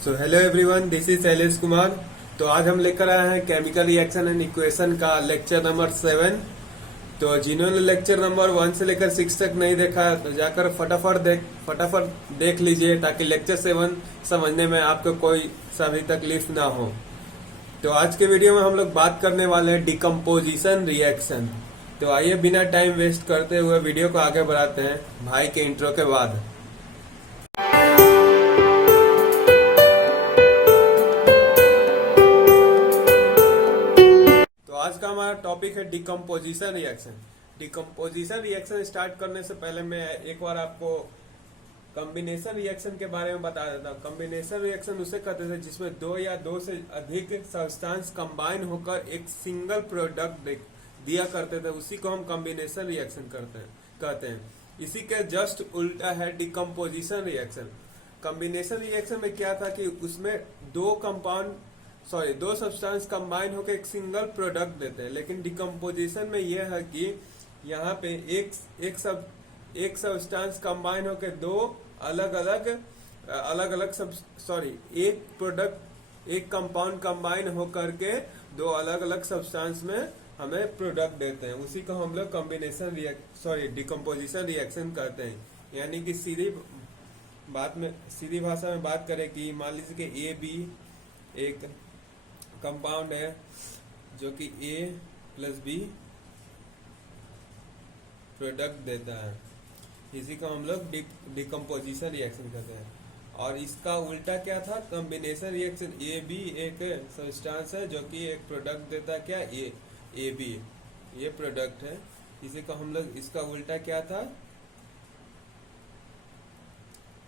So hello everyone, this is Shailesh Kumar. तो आज हम लेकर आए हैं केमिकल रिएक्शन एंड इक्वेशन का लेक्चर नंबर 7। तो जिन्होंने लेक्चर नंबर 1 से लेकर 6 तक नहीं देखा है तो जाकर फटाफट देख लीजिए, ताकि लेक्चर 7 समझने में आपको कोई सा भी तकलीफ ना हो। तो आज के वीडियो में हम लोग बात करने वाले हैं डिकम्पोजिशन रिएक्शन। तो आइए बिना टाइम वेस्ट करते हुए वीडियो को आगे बढ़ाते हैं भाई के इंट्रो के बाद। तो आज का हमारा टॉपिक है decomposition reaction. Decomposition reaction start करने से पहले मैं एक बार आपको कॉम्बिनेशन रिएक्शन के बारे में बता देता हूँ। कॉम्बिनेशन रिएक्शन उसे कहते थे जिसमें दो या दो से अधिक सब्सटेंस कंबाइन होकर एक सिंगल प्रोडक्ट दिया करते थे, उसी को हम कॉम्बिनेशन रिएक्शन कहते हैं। इसी के जस्ट उल्टा है डिकम्पोजिशन रिएक्शन। कॉम्बिनेशन रिएक्शन में क्या था कि उसमें दो सब्सटेंस कंबाइन होकर एक सिंगल प्रोडक्ट देते हैं, लेकिन डिकम्पोजिशन में यह है कि यहाँ पे एक सब्सटेंस कंबाइन होकर एक कंपाउंड कंबाइन होकर के दो अलग अलग सब्सटेंस में हमें प्रोडक्ट देते हैं। उसी को हम लोग डिकम्पोजिशन रिएक्शन कहते हैं। यानी कि सीधी भाषा में बात करें कि मान लीजिए कि ए बी एक कंपाउंड है जो कि A प्लस बी प्रोडक्ट देता है, इसी को हम लोग डिकम्पोजिशन रिएक्शन कहते हैं। और इसका उल्टा क्या था, कॉम्बिनेशन रिएक्शन। ए बी एक सब्सटेंस है जो कि एक प्रोडक्ट देता है, क्या ए बी ये प्रोडक्ट है, इसी को हम लोग, इसका उल्टा क्या था,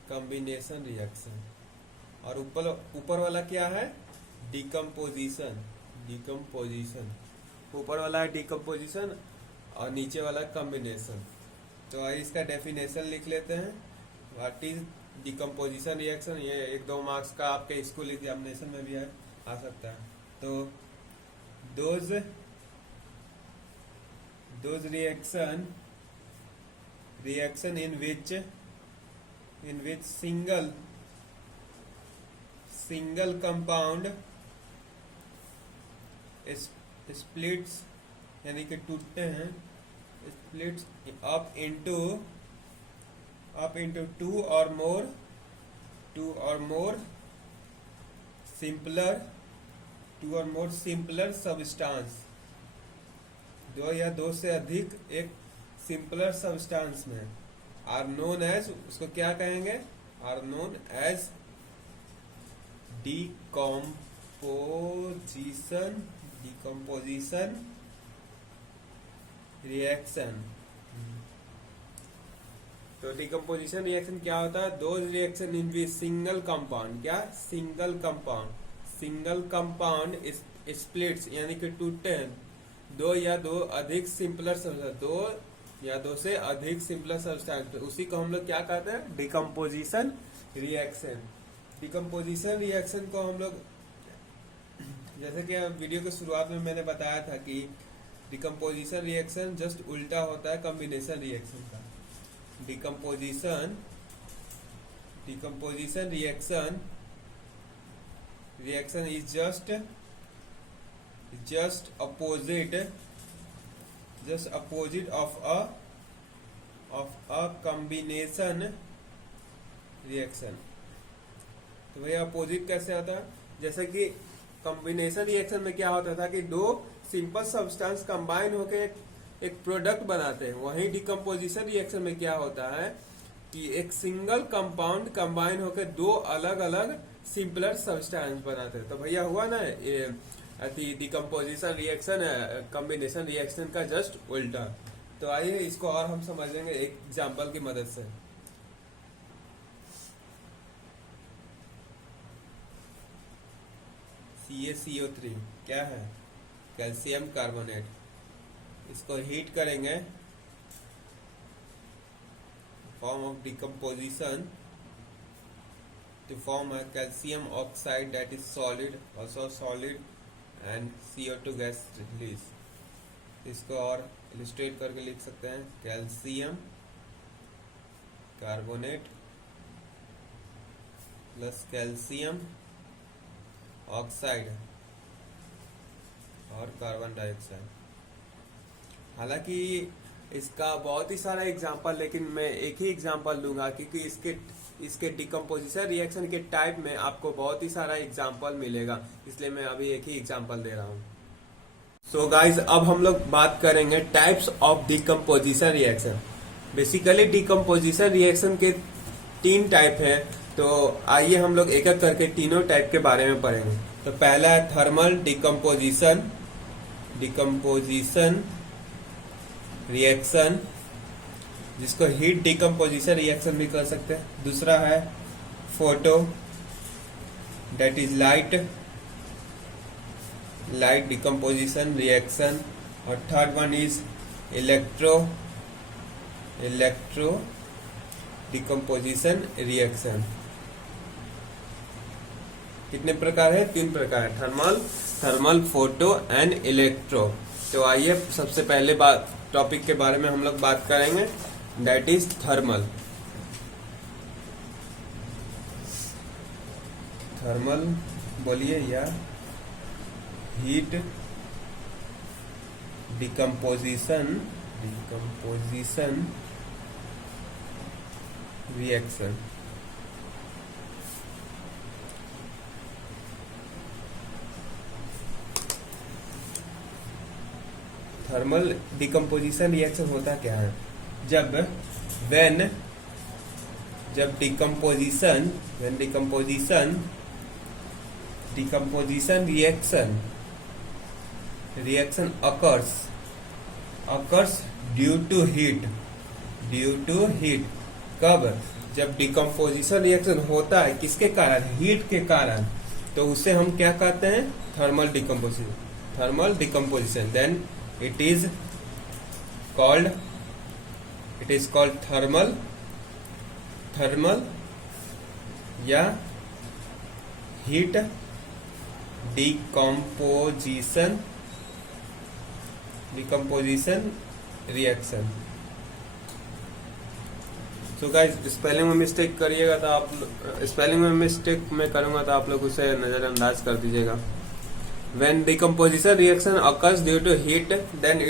कॉम्बिनेशन रिएक्शन। और ऊपर वाला क्या है, डिकम्पोजिशन। ऊपर वाला है डिकम्पोजिशन और नीचे वाला कॉम्बिनेशन। तो इसका डेफिनेशन लिख लेते हैं। What is decomposition reaction. ये 1-2 मार्क्स का आपके स्कूल एग्जामिनेशन में भी आ सकता है। तो those reaction in which single compound splits यानी कि टूटते हैं, स्प्लिट्स अप इनटू टू और मोर सिंपलर सब्सटेंस। दो या दो से अधिक एक सिंपलर सब्सटेंस में आर नोन एज, उसको क्या कहेंगे, are known as decomposition reaction. तो डिकम्पोजिशन रिएक्शन क्या होता है, दो reaction in which single compound splits यानी कि टूटते हैं, दो या दो अधिक सिंपलर सब्सटेंस, दो या दो से अधिक सिंपलर सब्सटेंस, उसी को हम लोग क्या कहते हैं, डिकम्पोजिशन रिएक्शन। डिकम्पोजिशन रिएक्शन को हम लोग, जैसे कि वीडियो के शुरुआत में मैंने बताया था कि डिकम्पोजिशन रिएक्शन जस्ट उल्टा होता है कॉम्बिनेशन रिएक्शन का। Decomposition reaction is just opposite of a combination reaction. तो भैया अपोजिट कैसे आता है, जैसे कि कॉम्बिनेशन रिएक्शन में क्या होता था कि दो सिंपल सब्सटेंस कंबाइन होकर एक प्रोडक्ट बनाते हैं। वहीं डिकम्पोजिशन रिएक्शन में क्या होता है कि एक सिंगल कंपाउंड कंबाइन होकर दो अलग अलग सिंपलर सब्सटेंस बनाते हैं। तो भैया हुआ ना ये डिकम्पोजिशन रिएक्शन कॉम्बिनेशन रिएक्शन का जस्ट उल्टा। तो आइए इसको और हम समझेंगे एक एग्जाम्पल की मदद से। CaCO3 क्या है, कैल्शियम कार्बोनेट। इसको हीट करेंगे form of decomposition to form a calcium oxide that is also solid and CO2 gas release। इसको और इलिस्ट्रेट करके लिख सकते हैं, calcium carbonate plus calcium oxide और कार्बन डाइऑक्साइड। हालांकि इसका बहुत ही सारा एग्जांपल, लेकिन मैं एक ही एग्जांपल दूंगा क्योंकि इसके डिकम्पोजिशन रिएक्शन के टाइप में आपको बहुत ही सारा एग्जांपल मिलेगा, इसलिए मैं अभी एक ही एग्जांपल दे रहा हूँ। सो गाइज, अब हम लोग बात करेंगे types of decomposition reaction. Basically decomposition reaction के 3 टाइप हैं, तो आइए हम लोग एक एक करके तीनों टाइप के बारे में पढ़ेंगे। तो पहला है थर्मल डिकम्पोजिशन रिएक्शन, जिसको हीट डिकम्पोजिशन रिएक्शन भी कर सकते हैं। दूसरा है photo, that is light decomposition reaction. और third one is electro decomposition reaction. कितने प्रकार है? 3 प्रकार है, थर्मल, फोटो एंड इलेक्ट्रो। तो आइए सबसे पहले टॉपिक के बारे में हम लोग बात करेंगे, दैट इज थर्मल बोलिए, या heat decomposition reaction. Thermal decomposition reaction होता क्या है? जब decomposition reaction occurs due to heat. कब? जब डिकम्पोजिशन रिएक्शन होता है किसके कारण? हीट के कारण। तो उसे हम क्या कहते हैं? Thermal decomposition. Then it is called thermal या heat decomposition reaction. So guys, spelling में मिस्टेक करिएगा तो स्पेलिंग में मिस्टेक मैं करूंगा तो आप लोग उसे नजरअंदाज कर दीजिएगा। When decomposition reaction occurs due to heat, then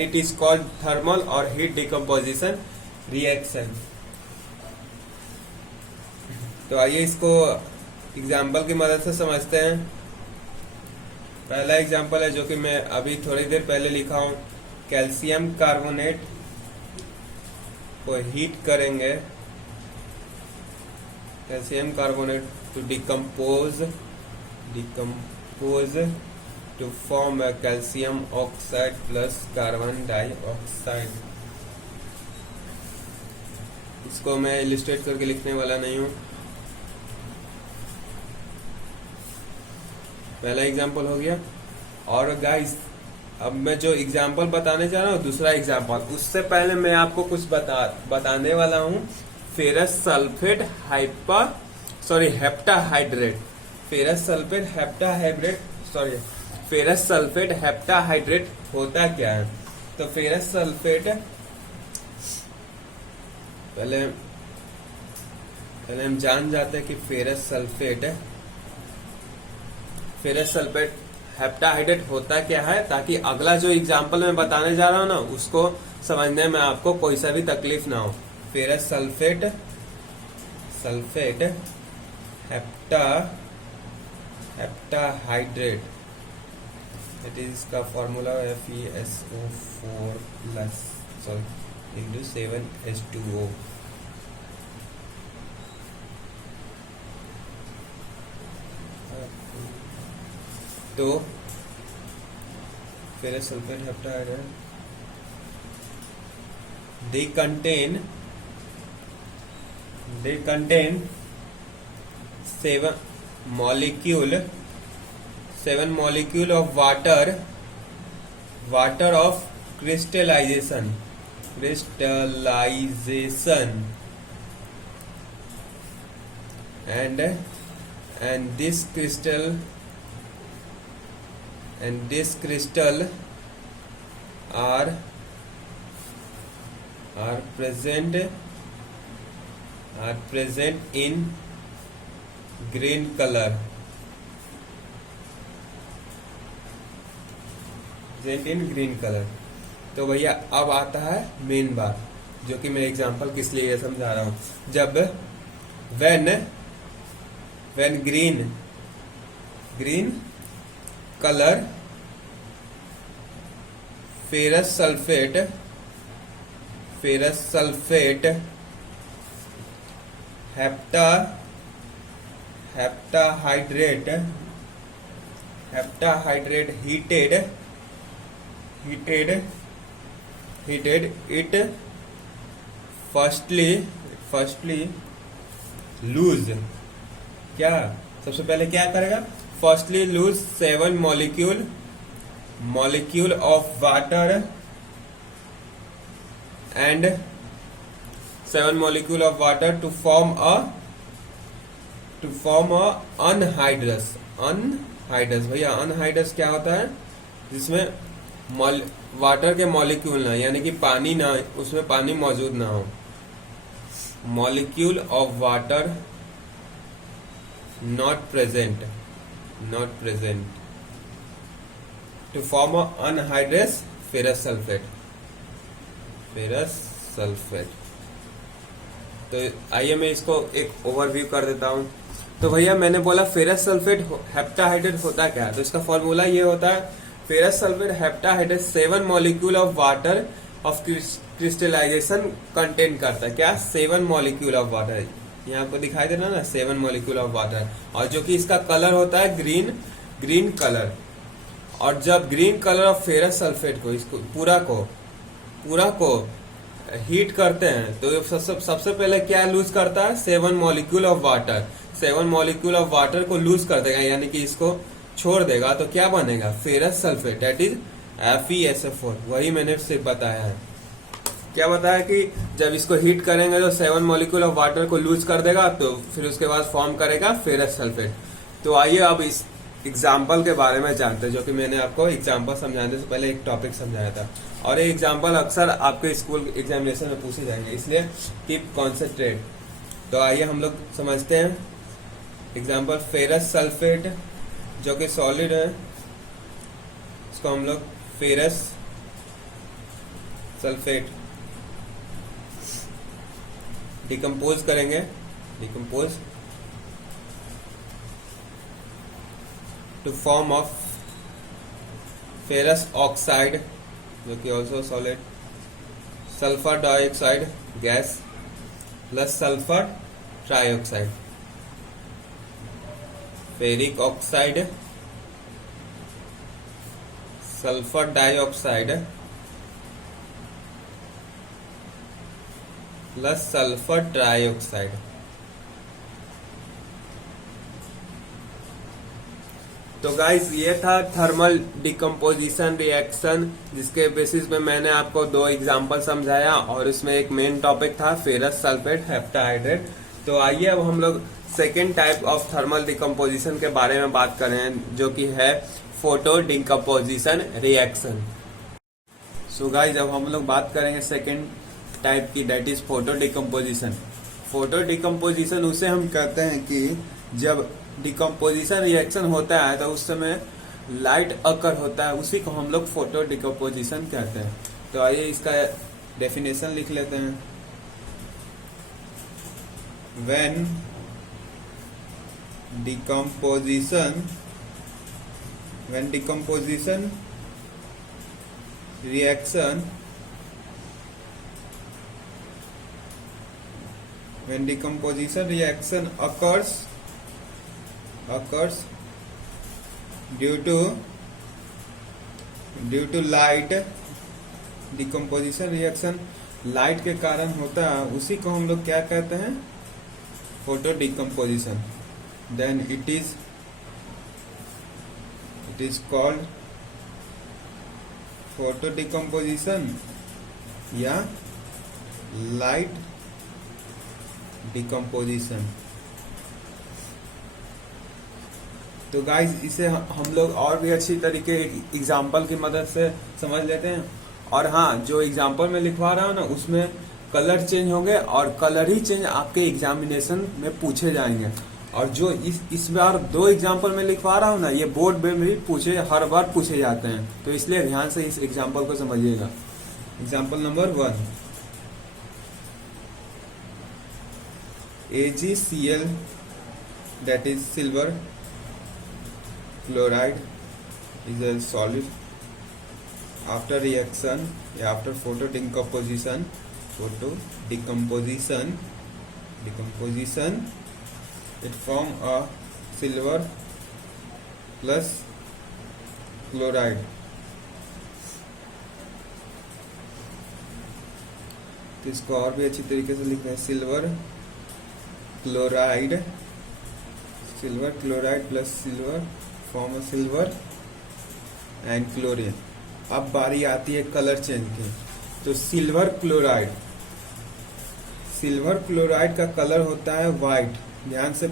it is called thermal or heat decomposition reaction. तो आइए इसको एग्जाम्पल की मदद से समझते हैं। पहला एग्जाम्पल है जो कि मैं अभी थोड़ी देर पहले लिखा हूँ। कैल्शियम कार्बोनेट को हीट करेंगे, calcium carbonate to decompose to form a calcium oxide plus carbon dioxide। इसको मैं इलिस्ट्रेट करके लिखने वाला नहीं हूँ। पहला एग्जांपल हो गया। और गाइस, अब मैं जो एग्जांपल बताने जा रहा हूँ, दूसरा एग्जांपल, उससे पहले मैं आपको कुछ बताने वाला हूँ। फेरस सल्फेट हेप्टाहाइड्रेट होता क्या है? तो फेरस सल्फेट, पहले हम जान जाते हैं कि फेरस सल्फेट हेप्टाहाइड्रेट होता क्या है, ताकि अगला जो एग्जांपल मैं बताने जा रहा हूँ ना, उसको समझने में आपको कोई सा भी तकलीफ ना हो। Ferrous sulphate heptahydrate, that is इसका फॉर्मूला FeSO4+ into 7H2O। तो ferrous sulphate heptahydrate, they contain 7 molecule of water of crystallization, and this crystal are present in green colour, present in green colour. तो भैया अब आता है main बात, जो कि मैं एग्जांपल किस लिए समझा रहा हूं। जब when green colour ferrous sulphate heptahydrate heated it firstly lose, क्या सबसे पहले क्या करेगा, firstly loose 7 molecule of water and 7 molecule of water to form a anhydrous भैया अनहाइड्रस क्या होता है, जिसमें वाटर के मॉलिक्यूल ना, यानी कि पानी ना, उसमें पानी मौजूद ना हो। Molecule of water not present to form a anhydrous ferrous sulfate। तो आइए मैं इसको एक ओवरव्यू कर देता हूं। तो भैया मैंने बोला फेरस सल्फेट हेप्टाहाइड्रेट होता क्या है, तो इसका फॉर्मूला ये होता है, ferrous sulphate heptahydrate 7 molecule of water of crystallisation contain करता है। क्या, 7 मॉलिक्यूल ऑफ वाटर, यहाँ आपको दिखाई दे रहा है ना, 7 मॉलिक्यूल ऑफ वाटर, और जो कि इसका कलर होता है ग्रीन कलर। और जब green colour of ferrous sulphate को, इसको पूरा को हीट करते हैं, तो सबसे पहले क्या लूज करता है, 7 molecule of water. 7 molecule of water को लूज कर देगा, यानी कि इसको छोड़ देगा, तो क्या बनेगा, ferrous sulphate, that is FeSO4। वही मैंने सिर्फ बताया है। क्या बताया कि जब इसको हीट करेंगे तो 7 मॉलिक्यूल ऑफ वाटर को लूज कर देगा, तो फिर उसके बाद फॉर्म करेगा फेरस सल्फेट। तो आइए अब इस एग्जाम्पल के बारे में जानते हैं, जो कि मैंने आपको एग्जाम्पल समझाने से पहले एक टॉपिक समझाया था, और ये एग्जाम्पल अक्सर आपके स्कूल एग्जामिनेशन में पूछे जाएंगे, इसलिए कीप कॉन्सेंट्रेट। तो आइए हम लोग समझते हैं एग्जाम्पल। फेरस सल्फेट जो कि सॉलिड है, इसको हम लोग फेरस सल्फेट डिकम्पोज करेंगे, decompose to form of ferrous oxide, जो कि also solid, sulphur dioxide gas plus sulphur trioxide, ferric oxide, sulphur dioxide plus sulphur trioxide. तो गाइस ये था थर्मल डिकम्पोजिशन रिएक्शन, जिसके बेसिस पे मैंने आपको 2 एग्जांपल समझाया, और इसमें एक मेन टॉपिक था फेरस सल्फेट हेप्टाहाइड्रेट। तो आइए अब हम लोग second type of thermal decomposition के बारे में बात करें, जो कि है photo decomposition reaction. So guys अब हम लोग बात करेंगे सेकेंड टाइप की, that is photo decomposition. Photo decomposition उसे हम कहते हैं कि जब डिकम्पोजिशन रिएक्शन होता है तो उस समय लाइट अकर होता है, उसी को हम लोग फोटो डिकम्पोजिशन कहते हैं। तो आइए इसका डेफिनेशन लिख लेते हैं। When decomposition reaction when decomposition reaction occurs due to light, decomposition reaction light के कारण होता है, उसी को हम लोग क्या कहते हैं, photo decomposition. Then it is called photo decomposition या लाइट डिकम्पोजिशन। तो गाइस इसे हम लोग और भी अच्छी तरीके एग्जाम्पल की मदद से समझ लेते हैं। और हाँ, जो एग्जाम्पल में लिखवा रहा हूँ ना, उसमें कलर चेंज होंगे और कलर ही चेंज आपके एग्जामिनेशन में पूछे जाएंगे। और जो इस बार 2 एग्जाम्पल में लिखवा रहा हूँ ना, ये बोर्ड में भी हर बार पूछे जाते हैं, तो इसलिए ध्यान से इस एग्जाम्पल को समझिएगा। Example number 1, AgCl, that is silver chloride, is a solid. After reaction, after decomposition, it form a silver plus chloride. तो इसको और भी अच्छी तरीके से लिखना है, silver chloride plus silver form of silver and chlorine. अब बारी आती है कलर चेंज की। तो सिल्वर क्लोराइड का कलर होता है व्हाइट। ध्यान से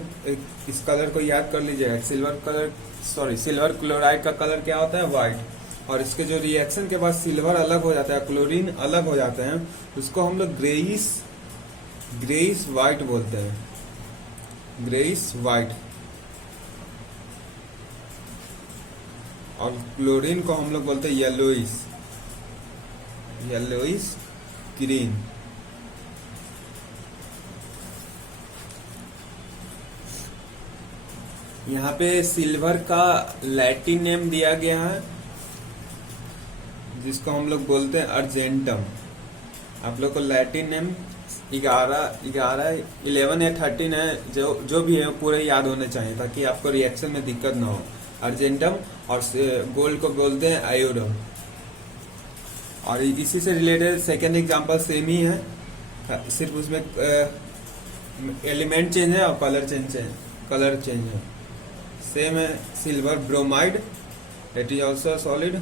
इस कलर को याद कर लीजिएगा। सिल्वर क्लोराइड का कलर क्या होता है? व्हाइट। और इसके जो रिएक्शन के बाद सिल्वर अलग हो जाता है, क्लोरीन अलग हो जाते हैं, उसको हम लोग ग्रेइश व्हाइट बोलते हैं, ग्रेइश व्हाइट। और क्लोरीन को हम लोग बोलते हैं येलोइश ग्रीन। यहाँ पे सिल्वर का लैटिन नेम दिया गया है, जिसको हम लोग बोलते हैं अर्जेंटम। आप लोग को लैटिन नेम 11, 11 या 13 है, जो भी है पूरे याद होने चाहिए ताकि आपको रिएक्शन में दिक्कत ना हो। अर्जेंटम और गोल्ड को बोलते हैं आयोडम। और इसी से रिलेटेड सेकेंड एग्जांपल सेम ही है, सिर्फ उसमें एलिमेंट चेंज है और कलर चेंज है। सेम है silver bromide, it is also solid.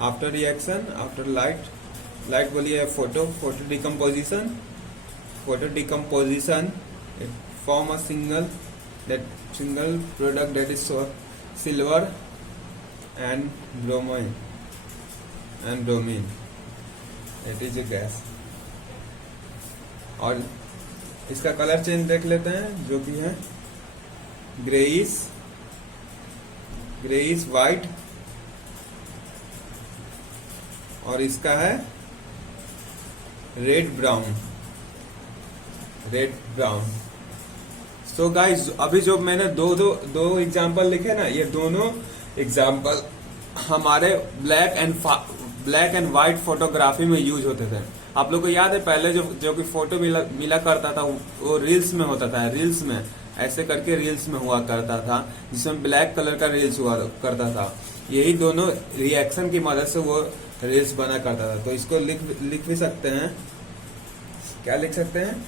After reaction, after light बोलिए photo decomposition, it form a single product, that is silver and bromine, it is a gas। और इसका colour change देख लेते हैं, जो कि है ग्रेइश व्हाइट, और इसका है रेड ब्राउन। सो गाइस, अभी जो मैंने दो एग्जांपल लिखे ना, ये दोनों एग्जांपल हमारे ब्लैक एंड व्हाइट फोटोग्राफी में यूज होते थे। आप लोग को याद है पहले जो कि फोटो मिला करता था, वो रील्स में होता था। रील्स में ऐसे करके रील्स में हुआ करता था, जिसमें ब्लैक कलर का रील्स हुआ करता था। यही दोनों रिएक्शन की मदद से वो रील्स बना करता था। तो इसको लिख भी सकते हैं। क्या लिख सकते हैं?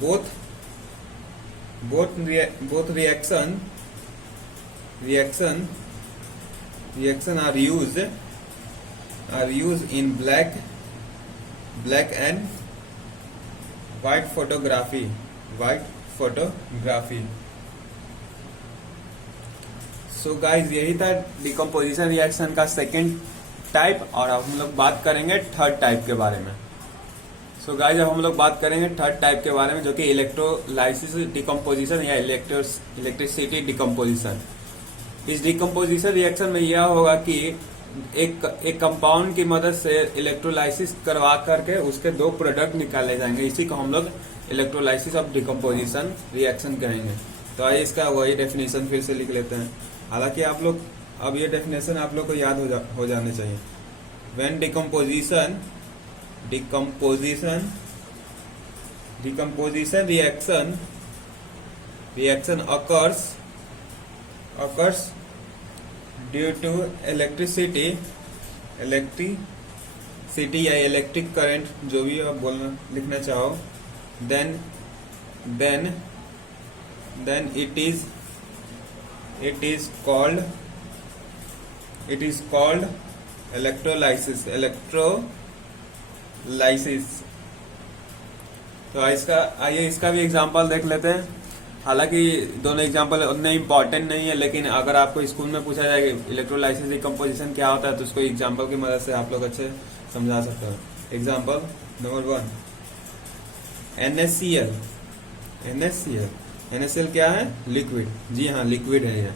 both reaction are used in black and white photography। So guys, यही था डिकम्पोजिशन रिएक्शन का सेकेंड टाइप। और अब हम लोग बात करेंगे थर्ड टाइप के बारे में। सो गाइज, अब हम लोग बात करेंगे थर्ड टाइप के बारे में, जो कि इलेक्ट्रोलाइसिस डिकम्पोजिशन या इलेक्ट्रिसिटी डिकम्पोजिशन। इस डिकम्पोजिशन रिएक्शन में यह होगा कि एक कंपाउंड की मदद से इलेक्ट्रोलाइसिस करवा करके उसके 2 प्रोडक्ट निकाले जाएंगे। इसी को हम लोग इलेक्ट्रोलाइसिस ऑफ डिकम्पोजिशन रिएक्शन कहेंगे। तो आइए इसका वही डेफिनेशन फिर से लिख लेते हैं। हालांकि आप लोग अब ये डेफिनेशन आप लोग को याद हो जाने चाहिए। When decomposition reaction occurs due to electricity या इलेक्ट्रिक करंट, जो भी आप लिखना चाहो, then it is called electrolysis। तो आइए इसका भी एग्जांपल देख लेते हैं। हालांकि दोनों एग्जांपल उतने इम्पोर्टेंट नहीं है, लेकिन अगर आपको स्कूल में पूछा जाए कि इलेक्ट्रोलाइसिस डिकम्पोजिशन क्या होता है, तो उसको एग्जांपल की मदद से आप लोग अच्छे समझा सकते हो। एग्जांपल नंबर 1, NaCl NaCl क्या है? लिक्विड। जी हाँ, लिक्विड है ये।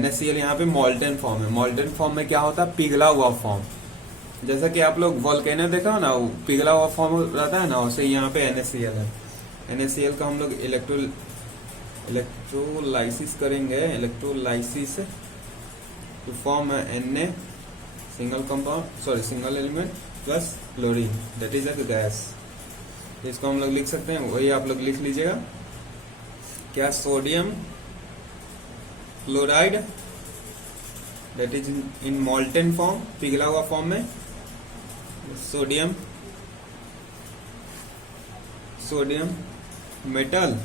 NaCl यहाँ पे मॉल्टन फॉर्म है। मॉल्टन फॉर्म में क्या होता है? पिघला हुआ फॉर्म। जैसा कि आप लोग वोल्केनो देखा हो ना, वो पिघला हुआ फॉर्म रहता है ना, वैसे यहाँ पे NaCl है। NaCl का हम लोग इलेक्ट्रोलाइसिस करेंगे। इलेक्ट्रोलाइसिस तो फॉर्म है Na single element plus chlorine, that is a gas. इसको हम लोग लिख सकते हैं, वही आप लोग लिख लीजिएगा। क्या? Sodium chloride, that is in मॉल्टन form, पिघला हुआ फॉर्म में। Sodium metal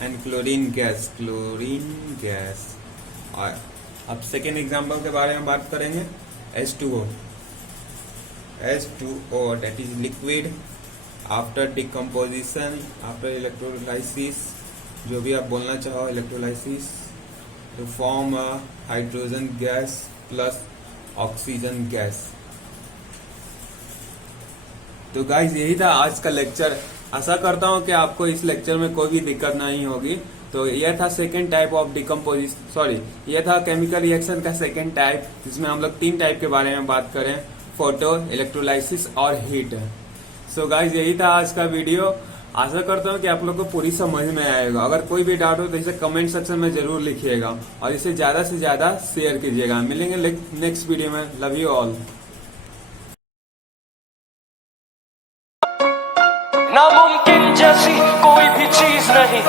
and chlorine gas. और अब सेकेंड एग्जांपल के बारे में बात करेंगे। H2O that is liquid after decomposition, after electrolysis, जो भी आप बोलना चाहो, electrolysis to form hydrogen gas plus oxygen gas. तो गाइज यही था आज का लेक्चर। आशा करता हूँ कि आपको इस लेक्चर में कोई भी दिक्कत नहीं होगी। तो यह था सेकेंड टाइप ऑफ डिकम्पोजिशन, यह था केमिकल रिएक्शन का सेकेंड टाइप, जिसमें हम लोग 3 टाइप के बारे में बात करें, फोटो, इलेक्ट्रोलाइसिस और हीट। सो गाइज यही था आज का वीडियो। आशा करता हूँ कि आप लोग को पूरी समझ में आएगा। अगर कोई भी डाउट हो तो इसे कमेंट सेक्शन में जरूर लिखिएगा और इसे ज्यादा से ज्यादा शेयर कीजिएगा। मिलेंगे नेक्स्ट वीडियो में। Love you all. नामुमकिन जैसी कोई भी चीज नहीं,